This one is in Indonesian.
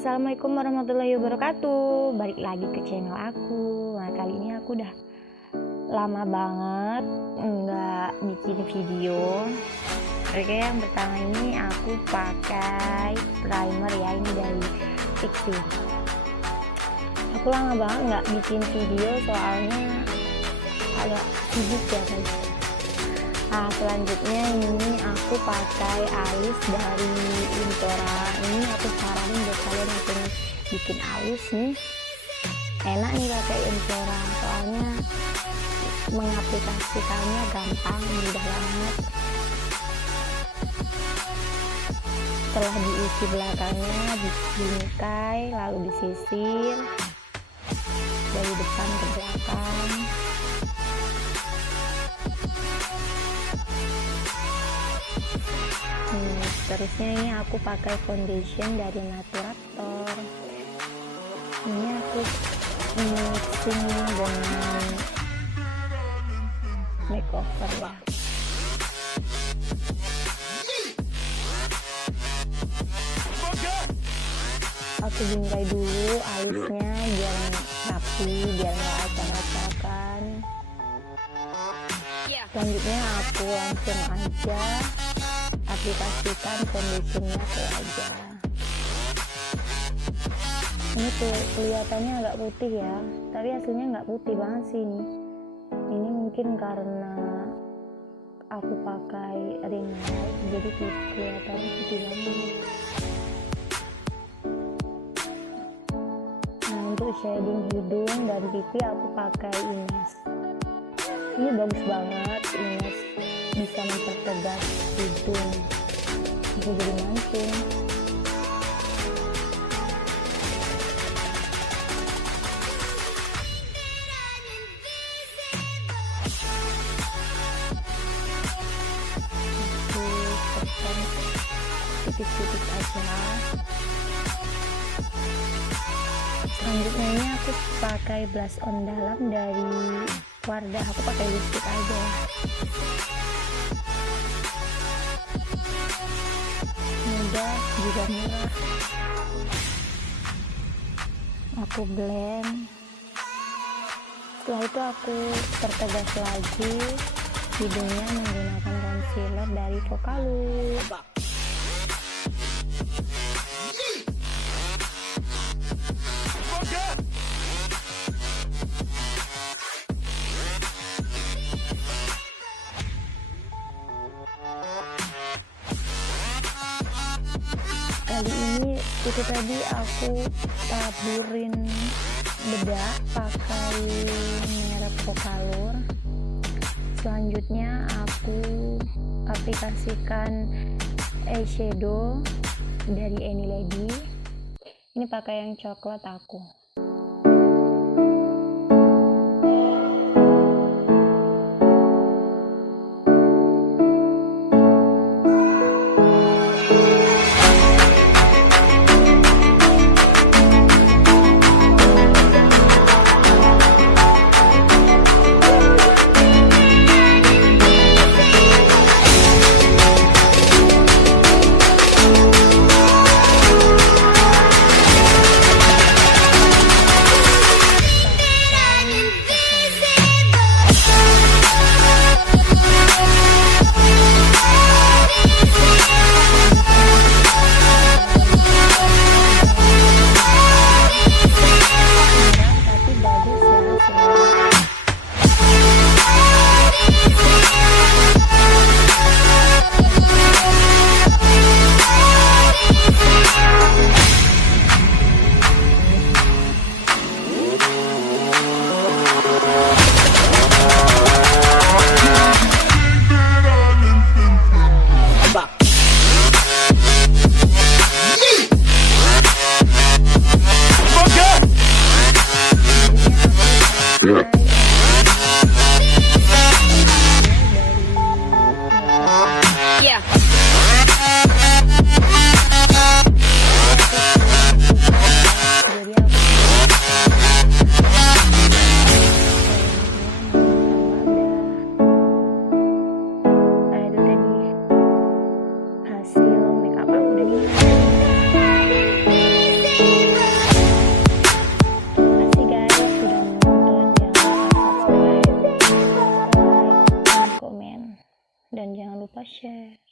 Assalamualaikum warahmatullahi wabarakatuh. Balik lagi ke channel aku. Nah, kali ini aku udah lama banget nggak bikin video. Oke, yang pertama ini aku pakai primer ya, ini dari Pixi. Aku lama banget nggak bikin video soalnya agak sibuk ya guys. Nah, selanjutnya ini aku pakai alis dari Menonton. Ini aku saranin buat kalian yang pengen bikin alis nih, enak nih pakai Menonton, soalnya mengaplikasikannya gampang, mudah banget. Setelah diisi belakangnya, dibingkai lalu disisir dari depan ke belakang. Terusnya ini aku pakai foundation dari Naturator. Ini aku mixing dengan makeover ya. Aku bingkai dulu alisnya biar rapi, biar nggak acak-acakan. Selanjutnya aku langsung aja aplikasikan foundationnya ke wajah. Ini tuh kelihatannya agak putih ya, tapi hasilnya nggak putih banget sih ini. Ini mungkin karena aku pakai ring light, jadi kelihatannya putih banget. Nah, untuk shading hidung dan pipi aku pakai Ines. Ini bagus banget, Ines bisa mempertegas hidung, bisa jadi mancung. Tipis-tipis aja. Selanjutnya ini aku pakai blush on dalam dari Wardah. Aku pakai lipstick aja. Mudah juga murah. Aku blend. Setelah itu aku pertegas lagi hidungnya menggunakan concealer dari Vokalur. Kali ini itu tadi aku taburin bedak pakai merek Vokalur. Selanjutnya aku aplikasikan eyeshadow dari Any Lady. Ini pakai yang coklat aku. dan jangan lupa share.